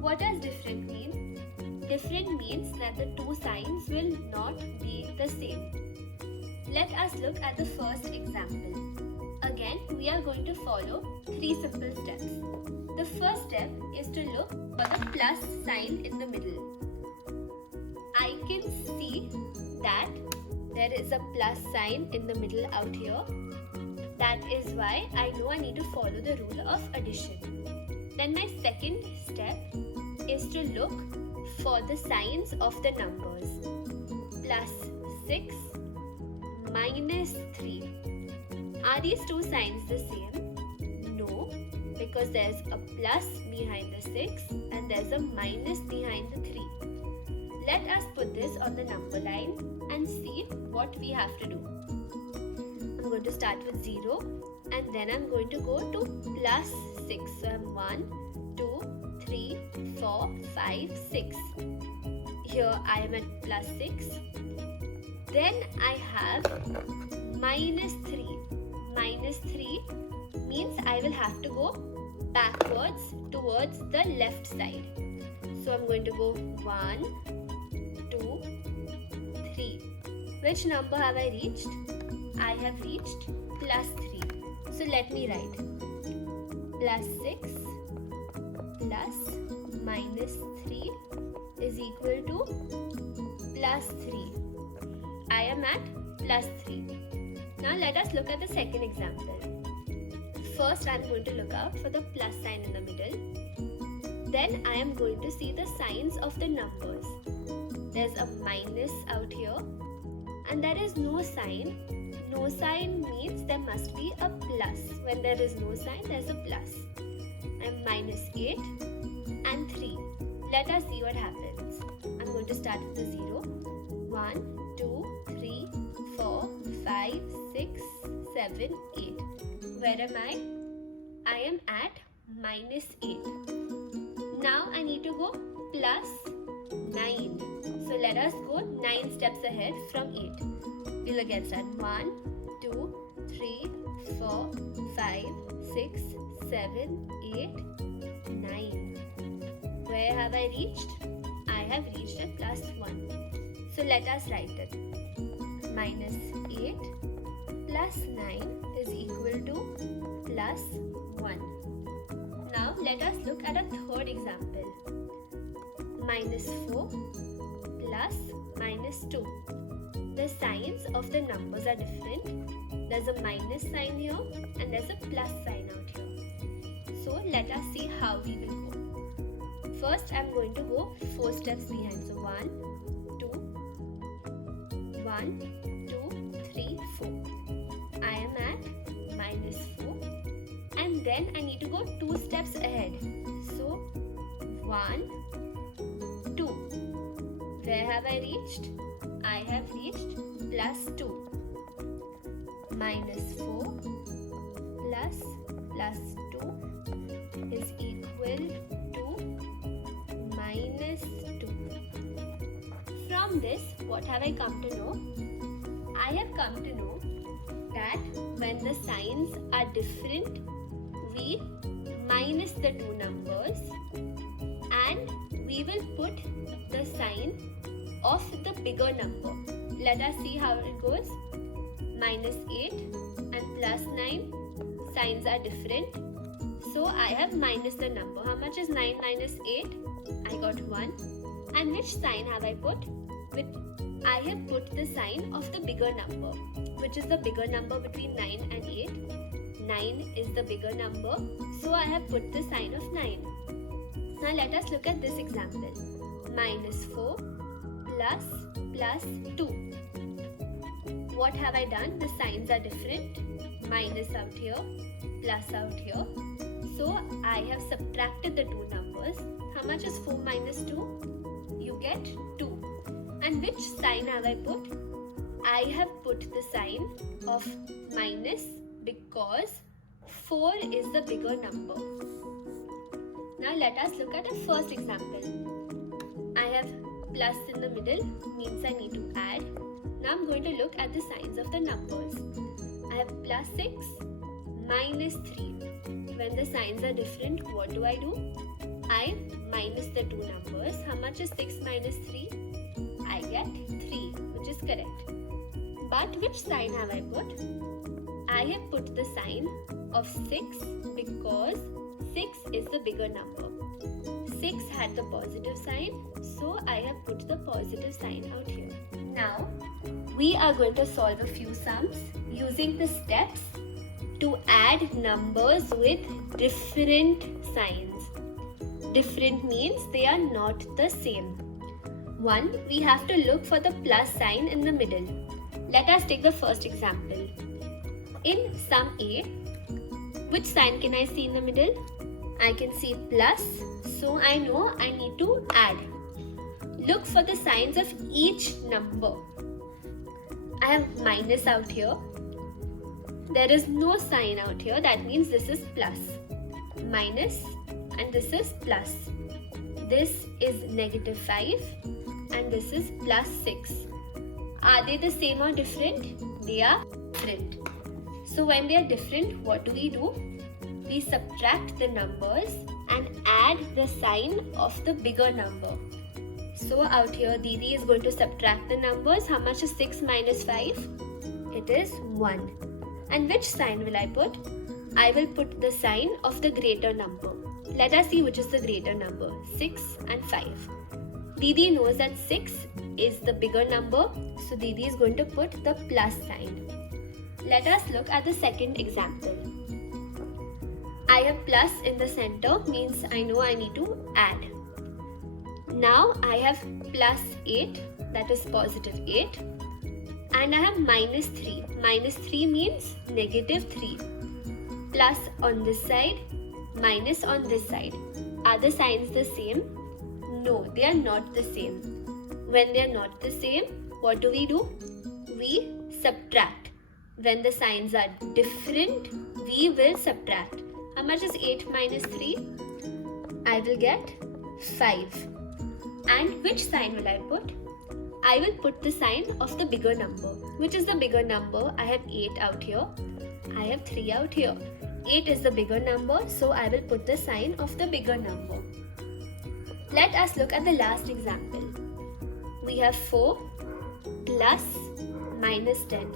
What does different mean? Different means that the two signs will not be the same. Let us look at the first example. Again, we are going to follow 3 simple steps. The first step is to look for the plus sign in the middle. I can see that there is a plus sign in the middle out here. That is why I know I need to follow the rule of addition. Then my second step is to look for the signs of the numbers. Plus 6 minus 3. Are these two signs the same? No, because there's a plus behind the 6 and there's a minus behind the 3. Let us put this on the number line and see what we have to do. I'm going to start with 0 and then I'm going to go to plus 6. So I'm 1, 2, 3, 4, 5, 6. Here I am at plus 6. Then I have minus 3. Minus 3 means I will have to go backwards towards the left side. So I'm going to go 1, 2, 3. Which number have I reached? I have reached plus 3. So let me write plus 6 plus minus 3 is equal to plus 3. I am at plus 3. Now let us look at the second example. First I am going to look out for the plus sign in the middle. Then I am going to see the signs of the numbers. There's a minus out here and there is no sign. No sign means there must be a plus. When there is no sign, there's a plus. I'm minus 8 and 3. Let us see what happens. I'm going to start with the 0. 1, 2, 3, 4, 5, 6, 7, 8. Where am I? I am at minus 8. Now I need to go plus 9. So let us go 9 steps ahead from 8. We'll again start 1, 2, 3, 4, 5, 6, 7, 8, 9. Where have I reached? I have reached at plus 1. So let us write it. Minus 8 plus 9 is equal to plus 1. Now let us look at a third example. Minus 4 plus minus 2. The signs of the numbers are different. There's a minus sign here and there's a plus sign out here. So let us see how we will go. First I'm going to go 4 steps behind. So 1, 2, 3, 4. I am at minus 4 and then I need to go 2 steps ahead. So 1, 2. Where have I reached? I have reached plus 2. Minus 4 plus 2 is equal to minus 2. From this, what have I come to know? I have come to know that when the signs are different, we minus the two numbers and we will put the sign of the bigger number. Let us see how it goes. Minus 8 and plus 9 signs are different. So I have minus the number. How much is 9 minus 8? I got 1. And which sign have I put? I have put the sign of the bigger number. Which is the bigger number between 9 and 8? 9 is the bigger number. So I have put the sign of 9. Now let us look at this example. Minus 4 plus 2. What have I done? The signs are different. Minus out here, plus out here. So I have subtracted the two numbers. How much is 4 minus 2? You get 2. And which sign have I put? I have put the sign of minus because 4 is the bigger number. Now let us look at a first example. I have plus in the middle, means I need to add. Now I'm going to look at the signs of the numbers. I have plus 6, minus 3. When the signs are different, what do? I minus the two numbers. How much is 6 minus 3? I get 3, which is correct. But which sign have I put? I have put the sign of 6 because 6 is the bigger number. 6 had the positive sign, so I have put the positive sign out here. Now, we are going to solve a few sums using the steps to add numbers with different signs. Different means they are not the same. 1. We have to look for the plus sign in the middle. Let us take the first example. In sum A, which sign can I see in the middle? I can see plus, so I know I need to add. Look for the signs of each number. I have minus out here. There is no sign out here, that means this is plus. Minus and this is plus. This is negative 5 and this is plus 6. Are they the same or different? They are different. So when they are different, what do? We subtract the numbers and add the sign of the bigger number. So out here, Didi is going to subtract the numbers. How much is 6 minus 5? It is 1. And which sign will I put? I will put the sign of the greater number. Let us see which is the greater number, 6 and 5. Didi knows that 6 is the bigger number, so Didi is going to put the plus sign. Let us look at the second example. I have plus in the center, means I know I need to add. Now I have plus 8, that is positive 8. And I have minus 3. Minus 3 means negative 3. Plus on this side, minus on this side. Are the signs the same? No, they are not the same. When they are not the same, what do? We subtract. When the signs are different, we will subtract. How much is 8 minus 3? I will get 5. And which sign will I put? I will put the sign of the bigger number. Which is the bigger number? I have 8 out here. I have 3 out here. 8 is the bigger number, so I will put the sign of the bigger number. Let us look at the last example. We have 4 plus minus 10.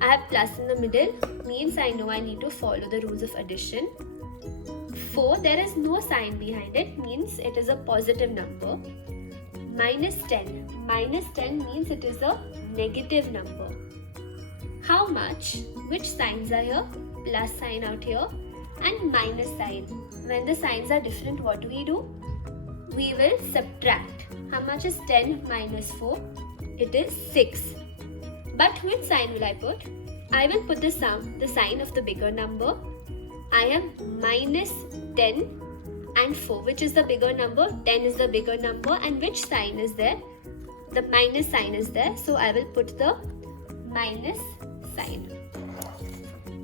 I have plus in the middle, means I know I need to follow the rules of addition. 4, there is no sign behind it, means it is a positive number. Minus 10. Minus 10 means it is a negative number. How much? Which signs are here? Plus sign out here and minus sign. When the signs are different, what do? We will subtract. How much is 10 minus 4? It is 6. But which sign will I put? I will put the sign of the bigger number. I have minus 10 and 4. Which is the bigger number? 10 is the bigger number. And which sign is there? The minus sign is there. So I will put the minus sign.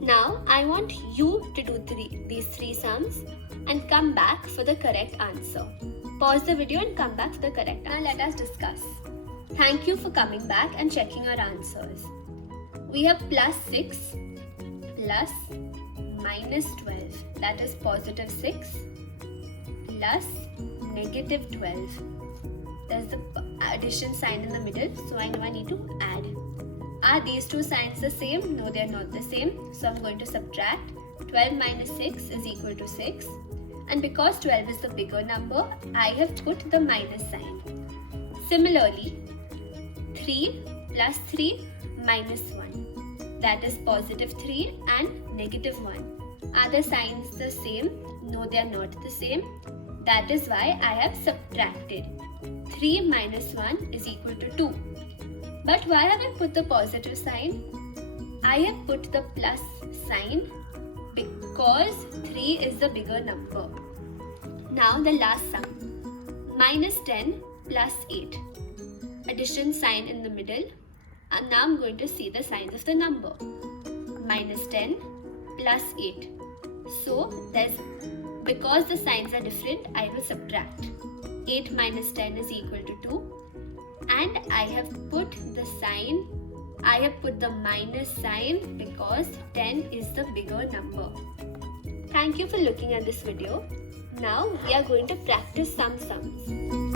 Now I want you to do these three sums and come back for the correct answer. Pause the video and come back for the correct answer. Now let us discuss. Thank you for coming back and checking our answers. We have plus 6 plus minus 12, that is positive 6 plus negative 12. There's the addition sign in the middle, so I know I need to add. Are these two signs the same? No, they are not the same. So I'm going to subtract. 12 minus 6 is equal to 6. And because 12 is the bigger number, I have put the minus sign. Similarly, 3 plus 3 minus 1. That is positive 3 and negative 1. Are the signs the same? No, they are not the same. That is why I have subtracted. 3 minus 1 is equal to 2. But why have I put the positive sign? I have put the plus sign because 3 is the bigger number. Now the last sum. Minus 10 plus 8. Addition sign in the middle. And now I'm going to see the signs of the number. Minus 10 plus 8. So because the signs are different, I will subtract. 8 minus 10 is equal to 2. And I have put the minus sign because 10 is the bigger number. Thank you for looking at this video. Now we are going to practice some sums.